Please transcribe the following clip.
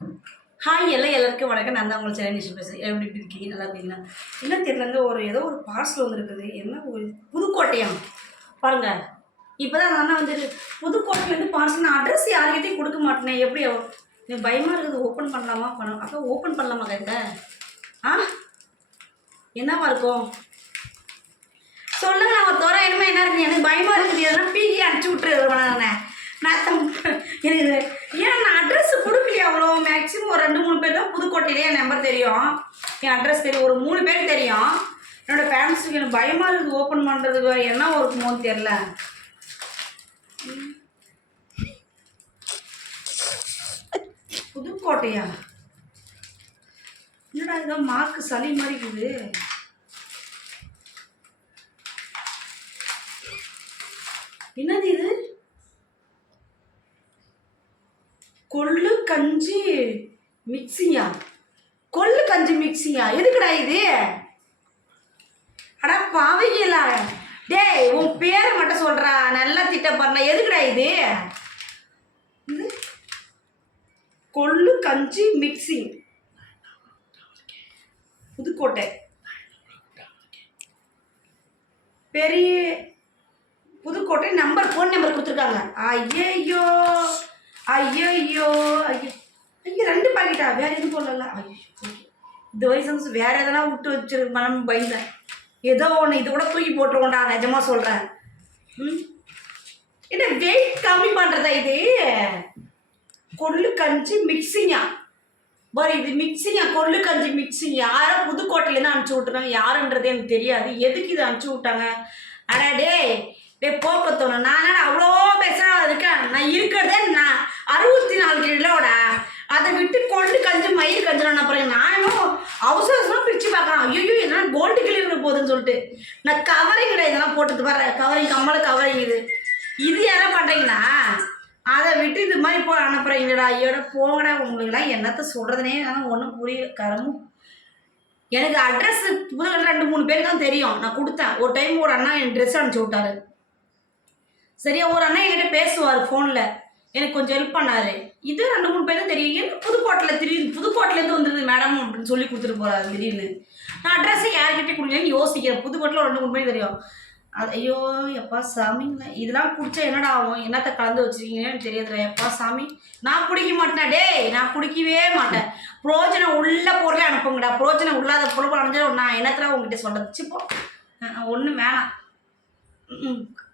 Hi எல்லாம் எல்லாருக்கும் வணக்கம். நான் தான் உங்களை சேனல் பேசுகிறேன் எப்படி எப்படி இருக்கீங்க? நல்லா இருக்கீங்களா? என்ன தெரியலங்க ஒரு ஏதோ ஒரு பார்சல் வந்துருக்குது என்ன ஒரு புதுக்கோட்டையம் பாருங்கள் இப்போ தான் நான் அண்ணா வந்து புதுக்கோட்டையிலேருந்து பார்சல் நான் அட்ரஸ் யார்கிட்டையும் கொடுக்க மாட்டேனே. எப்படி எனக்கு பயமாக இருக்குது. ஓப்பன் பண்ணலாமா? பண்ணலாம் அப்போ ஓப்பன் பண்ணலாமா இதை ஆ? என்னவா இருக்கும்? சொல்லுங்க. நான் ஒரு தோற என்ன இருக்குது எனக்கு பயமாக இருக்குது. எதனா பீகி அடிச்சு விட்டுருவேன் நான் நான் எனக்கு ஏன் நான் அட்ரஸ் கொடுக்கலையே அவ்வளோ மேக்ஸிமம் ஒரு ரெண்டு மூணு பேர் தான் புதுக்கோட்டையிலே என் நம்பர் தெரியும். என் அட்ரஸ் தெரியும். ஒரு மூணு பேர் தெரியும். என்னோட ஃபேமிலிக்கு எனக்கு பயமாக இருக்குது ஓப்பன் பண்ணுறதுக்கு என்ன இருக்குமோன்னு தெரில புதுக்கோட்டையா? என்னடா ஏதோ மார்க்கு சளி மாதிரி இருக்குது. என்னது இது? கொள்ளு கஞ்சி. மிக்சியா கொள்ளு கஞ்சி மிக்சியா எதுக்குடா இது? அடா பாவீங்களா. டேய் உன் பேரை மட்டும் சொல்றா. நல்லா திட்ட பண்ண எதுக்குடா இது? இது? கொள்ளு கஞ்சி மிக்சி புதுக்கோட்டை. பெரிய புதுக்கோட்டை நம்பர் ஃபோன் நம்பர் கொடுத்துருக்காங்க. ஐயையோ. ஐயையோ. ஐயோ இங்கே ரெண்டு பாக்கெட்டா? வேற எதுவும் சொல்லல. ஐயோ இந்த வயசு வேற எதனா விட்டு வச்சிரு மனம் பயந்தேன் ஏதோ ஒன்று இது கூட தூக்கி போட்டுருவோம்டா நிஜமா சொல்கிறேன் ம்? என்ன வெயிட் கம்மி பண்ணுறதா இது? கொள்ளு கஞ்சி மிக்சிங்கா பாரு இது மிக்சிங்கா கொள்ளு கஞ்சி மிக்சிங் யாரோ புதுக்கோட்டையிலேருந்து அனுப்பிச்சி விட்டுறாங்க யாருன்றது எனக்கு தெரியாது. எதுக்கு இது அனுப்பிச்சி விட்டாங்க? அடா டேய் டே போக்கத்தோணும் நான் அவ்வளோ பேசுகிறா இருக்கேன். நான் இருக்கிறதே நான் அறுபத்தி நாலு கிலோட அதை விட்டு கொள்ளு கஞ்சி மயில் கஞ்சி நான் பிறகு நானும் அவசர அவசரமாக பிரித்து பார்க்கலாம் ஐயோ இதெல்லாம் கோல்டு போகுதுன்னு சொல்லிட்டு. நான் கவரிங் இதெல்லாம் போட்டு பாரு. கவரிங் கம்மல கவரிங் இது. இது யாரும் பண்ணுறீங்களா அதை விட்டு இது மாதிரி போ அனுப்புகிறீங்கடா ஐயோட போங்கடா. உங்களுக்குலாம் என்னத்த சொல்கிறதுனே ஆனால் ஒன்றும் புரியல. கரமும் எனக்கு அட்ரஸ் புதுக்கடை ரெண்டு மூணு பேர் தான் தெரியும். நான் கொடுத்தேன். ஒரு டைம் ஒரு அண்ணா என் ட்ரெஸ் அனுப்பிச்சி விட்டாரு. சரியா? ஒரு அண்ணா என்கிட்ட பேசுவார் ஃபோனில் எனக்கு கொஞ்சம் ஹெல்ப் பண்ணாரு. இது ரெண்டு மூணு பேர் தான் தெரியும். என்ன புதுக்கோட்டையில் திடீர்னு புதுக்கோட்டையிலேருந்து வந்துருது மேடம் அப்படின்னு சொல்லி கொடுத்துட்டு போகிறாரு திடீர்னு. நான் அட்ரஸை யார்கிட்ட கொடுக்கலன்னு யோசிக்கிறேன். புதுக்கோட்டையில் ரெண்டு மூணு பேர் தெரியும். அது ஐயோ எப்பா சாமி இதெல்லாம் குடிச்சா என்னடா ஆகும்? என்னத்த கலந்து வச்சிருக்கீங்கன்னு தெரியாதுல எப்பா சாமி நான் குடிக்க மாட்டேன்? டேய் நான் குடிக்கவே மாட்டேன். புரோஜனம் உள்ள பொருளை அனுப்புங்கடா. புரோஜனம் உள்ளாத பொருள் அனுப்பிச்சா நான் என்னத்துல உங்ககிட்ட சொல்கிறது சிப்போ ஒன்றும் வேணாம். ம்.